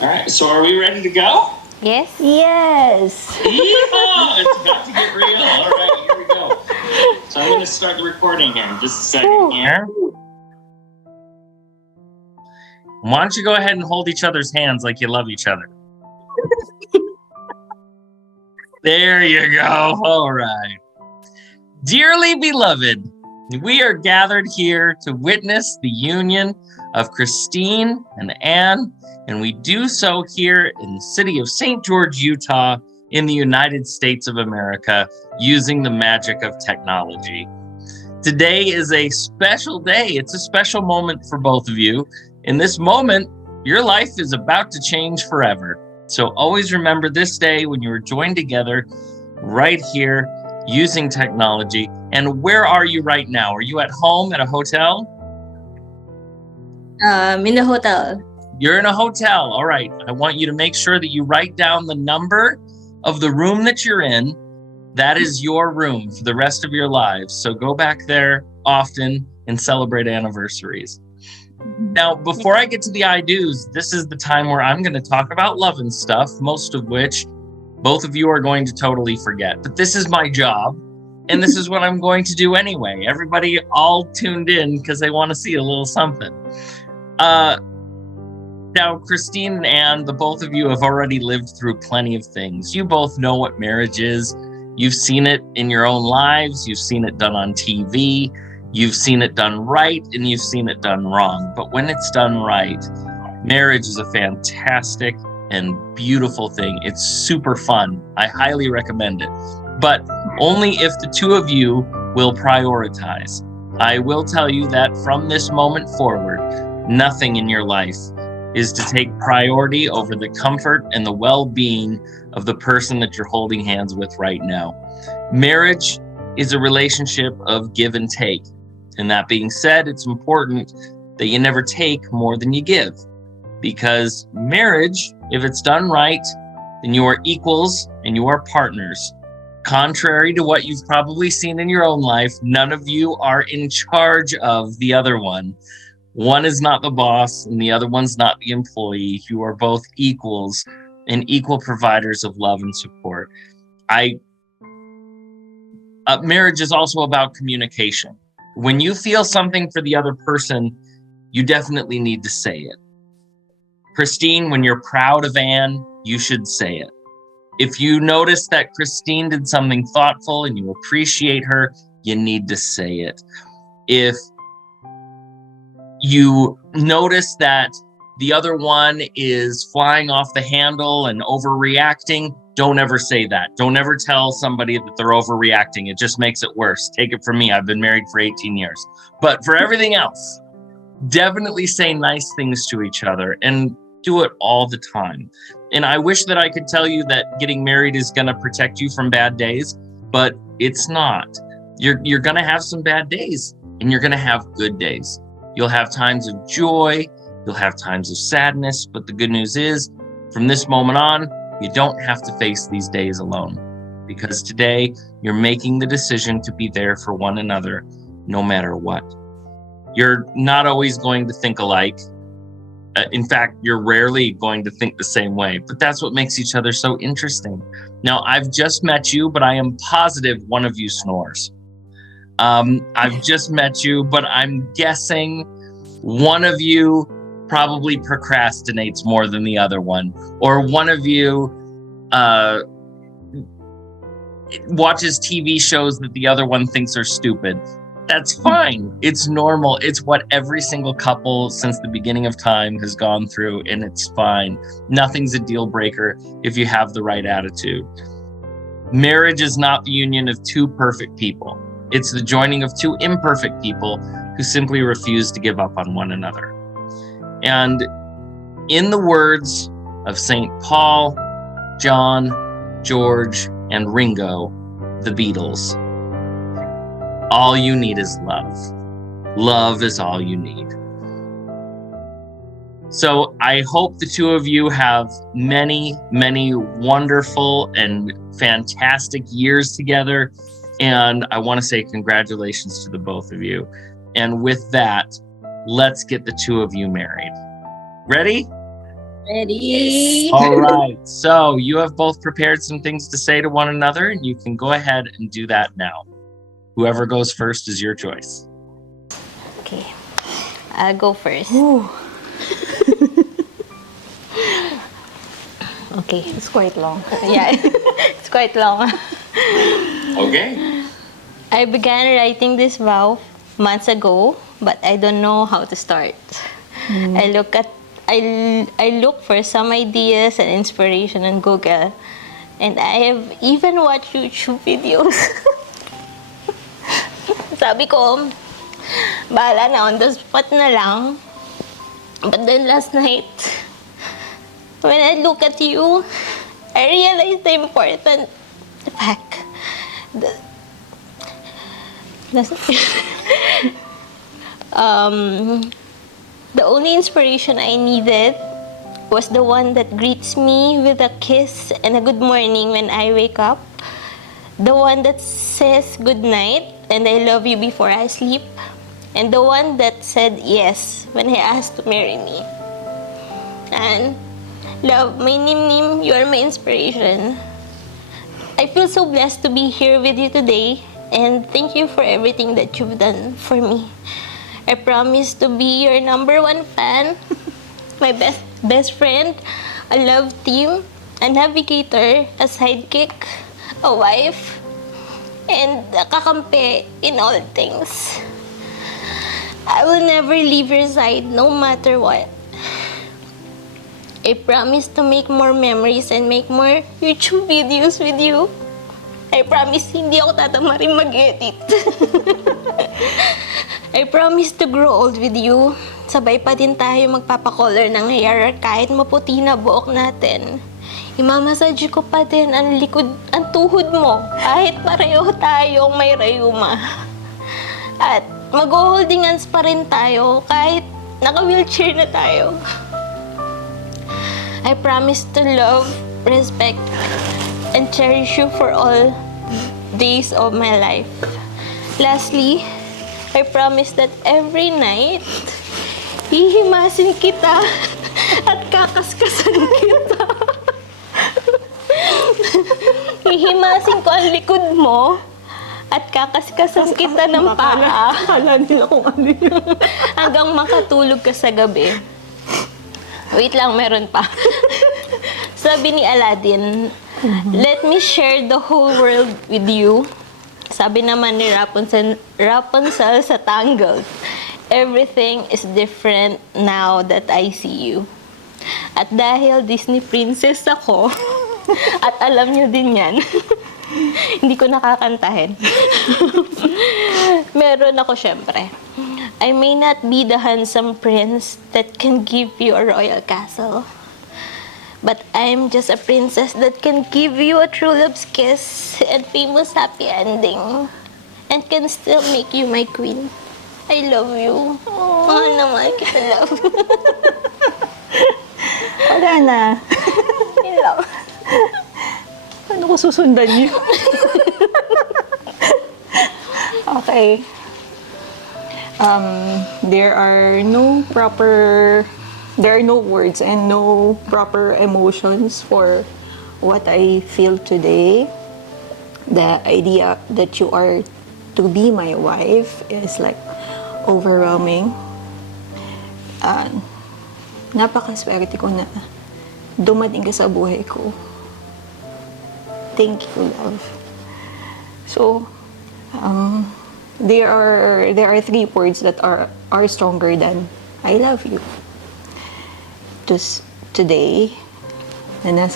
All right, so are we ready to go? Yes. Yes. Yeehaw! It's about to get real. All right, here we go. So I'm going to start the recording here in just a second here. Why don't you go ahead and hold each other's hands like you love each other? There you go. All right. Dearly beloved, we are gathered here to witness the union of Christine and Anne, and we do so here in the city of St. George, Utah, in the United States of America, using the magic of technology. Today is a special day. It's a special moment for both of you. In this moment, your life is about to change forever. So always remember this day when you were joined together right here using technology. And where are you right now? Are you at home at a hotel? In the hotel. You're in a hotel. All right. I want you to make sure that you write down the number of the room that you're in. That is your room for the rest of your lives. So go back there often and celebrate anniversaries. Now, before I get to the I do's, this is the time where I'm going to talk about love and stuff, most of which both of you are going to totally forget. But this is my job, and this is what I'm going to do anyway. Everybody all tuned in because they want to see a little something. Now, Christine and Anne, the both of you have already lived through plenty of things. You both know what marriage is. You've seen it in your own lives. You've seen it done on TV. You've seen it done right, and you've seen it done wrong. But when it's done right, marriage is a fantastic and beautiful thing. It's super fun. I highly recommend it. But only if the two of you will prioritize. I will tell you that from this moment forward, nothing in your life is to take priority over the comfort and the well-being of the person that you're holding hands with right now. Marriage is a relationship of give and take. And that being said, it's important that you never take more than you give. Because marriage, if it's done right, then you are equals and you are partners. Contrary to what you've probably seen in your own life, none of you are in charge of the other one. One is not the boss and the other one's not the employee. You are both equals and equal providers of love and support. Marriage is also about communication. When you feel something for the other person, you definitely need to say it. Christine, when you're proud of Anne, you should say it. If you notice that Christine did something thoughtful and you appreciate her, you need to say it. If you notice that the other one is flying off the handle and overreacting, don't ever say that. Don't ever tell somebody that they're overreacting. It just makes it worse. Take it from me. I've been married for 18 years. But for everything else, definitely say nice things to each other and do it all the time. And I wish that I could tell you that getting married is going to protect you from bad days, but it's not. You're going to have some bad days and you're going to have good days. You'll have times of joy. You'll have times of sadness. But the good news is, from this moment on, you don't have to face these days alone. Because today, you're making the decision to be there for one another, no matter what. You're not always going to think alike. In fact, you're rarely going to think the same way. But that's what makes each other so interesting. Now, I've just met you, but I am positive one of you snores. I've just met you, but I'm guessing one of you probably procrastinates more than the other one, or one of you watches TV shows that the other one thinks are stupid. That's fine. It's normal. It's what every single couple since the beginning of time has gone through, and it's fine. Nothing's a deal breaker if you have the right attitude. Marriage is not the union of two perfect people. It's the joining of two imperfect people who simply refuse to give up on one another. And in the words of St. Paul, John, George, and Ringo, the Beatles, all you need is love. Love is all you need. So I hope the two of you have many, many wonderful and fantastic years together. And I want to say congratulations to the both of you. And with that, let's get the two of you married. Ready? Ready? All right. So you have both prepared some things to say to one another, and you can go ahead and do that now. Whoever goes first is your choice. Okay. I'll go first. Okay. It's quite long. Yeah, it's quite long. Okay. I began writing this vow months ago, but I don't know how to start. I look for some ideas and inspiration on Google, and I have even watched YouTube videos. Sabi ko, bahala na, on the spot na lang. But then last night, when I look at you, I realized the important fact. The only inspiration I needed was the one that greets me with a kiss and a good morning when I wake up. The one that says good night and I love you before I sleep. And the one that said yes when I asked to marry me. And love, my Nim, you are my inspiration. I feel so blessed to be here with you today, and thank you for everything that you've done for me. I promise to be your #1 fan, my best friend, a love team, a navigator, a sidekick, a wife, and a kakampi in all things. I will never leave your side no matter what. I promise to make more memories and make more YouTube videos with you. I promise hindi ako tatamarin mag-edit. I promise to grow old with you. Sabay pa din tayo magpapakolor ng hair kahit maputi na buhok natin. Imamassage ko pa din ang likod, ang tuhod mo kahit pareho tayong may rayuma. At mag-holding hands pa rin tayo kahit naka-wheelchair na tayo. I promise to love, respect, and cherish you for all days of my life. Lastly, I promise that every night, hihimasin kita at kakaskasan kita. Hihimasin ko ang likod mo at kakaskasan kita ng paa. Akala nila kung ano yun. Hanggang makatulog ka sa gabi. Wait lang, meron pa. Sabi ni Aladdin, let me share the whole world with you. Sabi naman ni Rapunzel sa Tangled, everything is different now that I see you. At dahil Disney princess ako, at alam niyo din yan, hindi ko nakakantahin. Meron ako syempre. I may not be the handsome prince that can give you a royal castle. But I'm just a princess that can give you a true love's kiss and famous happy ending. And can still make you my queen. I love you. Mahal na mahal kita, love. Wala na. I love. Ano ko susundan niyo? Okay. There are no words and no proper emotions for what I feel today. The idea that you are to be my wife is like overwhelming. Napakaswerte ko na dumating ka sa buhay ko. Thank you, love. So, there are 3 words that are stronger than I love you. Today, na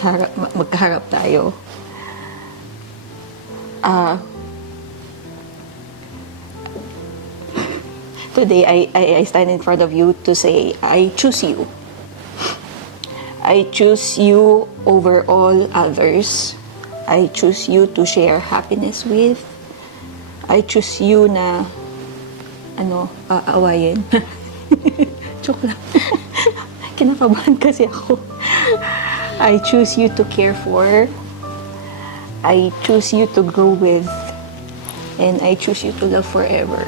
magkaharap tayo, today I stand in front of you to say, I choose you. I choose you over all others. I choose you to share happiness with. I choose you na, aawayin. Joke lang. Kinakabahan kasi ako. I choose you to care for. I choose you to grow with. And I choose you to love forever.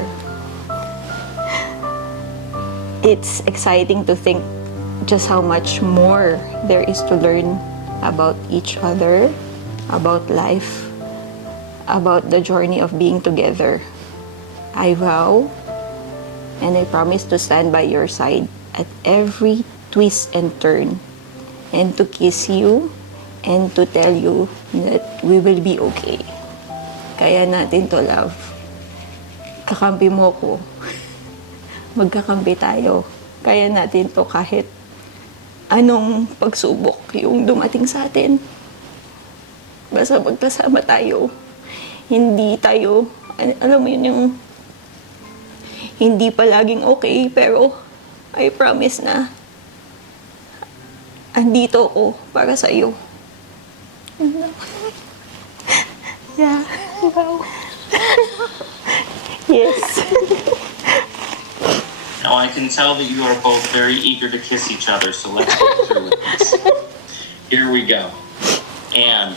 It's exciting to think just how much more there is to learn about each other, about life, about the journey of being together. I vow and I promise to stand by your side at every twist and turn, and to kiss you and to tell you that we will be okay. Kaya natin to, love. Kakampi mo ko. Magkakampi tayo. Kaya natin to kahit anong pagsubok yung dumating sa atin. Basta magkasama tayo. Hindi tayo, alam mo yun, yung hindi palaging okay, pero I promise na andito ako para sa iyo. Yeah. Wow. Yes. Now I can tell that you are both very eager to kiss each other, so let's get through with this. Here we go. Anne,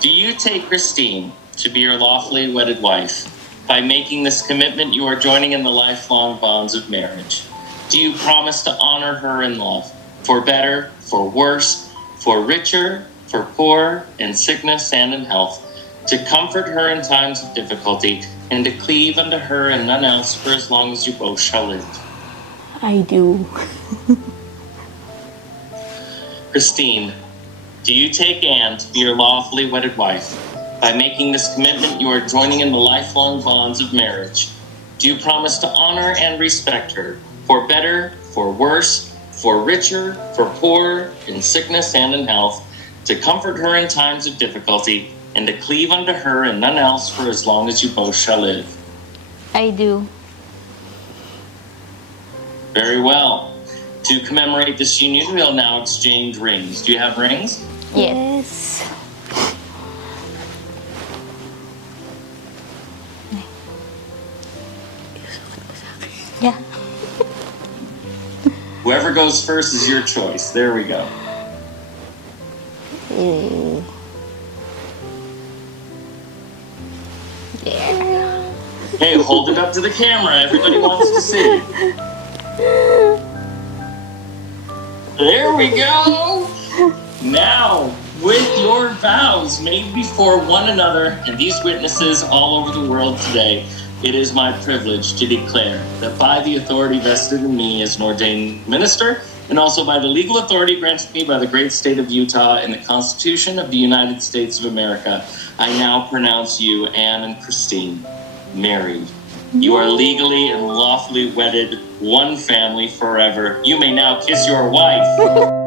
do you take Christine to be your lawfully wedded wife? By making this commitment, you are joining in the lifelong bonds of marriage. Do you promise to honor her in love, for better, for worse, for richer, for poor, in sickness and in health, to comfort her in times of difficulty, and to cleave unto her and none else for as long as you both shall live? I do. Christine, do you take Anne to be your lawfully wedded wife? By making this commitment, you are joining in the lifelong bonds of marriage. Do you promise to honor and respect her, for better, for worse, for richer, for poor, in sickness and in health, to comfort her in times of difficulty, and to cleave unto her and none else for as long as you both shall live? I do. Very well. To commemorate this union, we'll now exchange rings. Do you have rings? Yes. Yeah. Whoever goes first is your choice. There we go. Yeah. Hey, hold it up to the camera. Everybody wants to see. There we go. Now, with your vows made before one another and these witnesses all over the world today, it is my privilege to declare that by the authority vested in me as an ordained minister, and also by the legal authority granted me by the great state of Utah and the Constitution of the United States of America, I now pronounce you, Anne and Christine, married. You are legally and lawfully wedded, one family forever. You may now kiss your wife.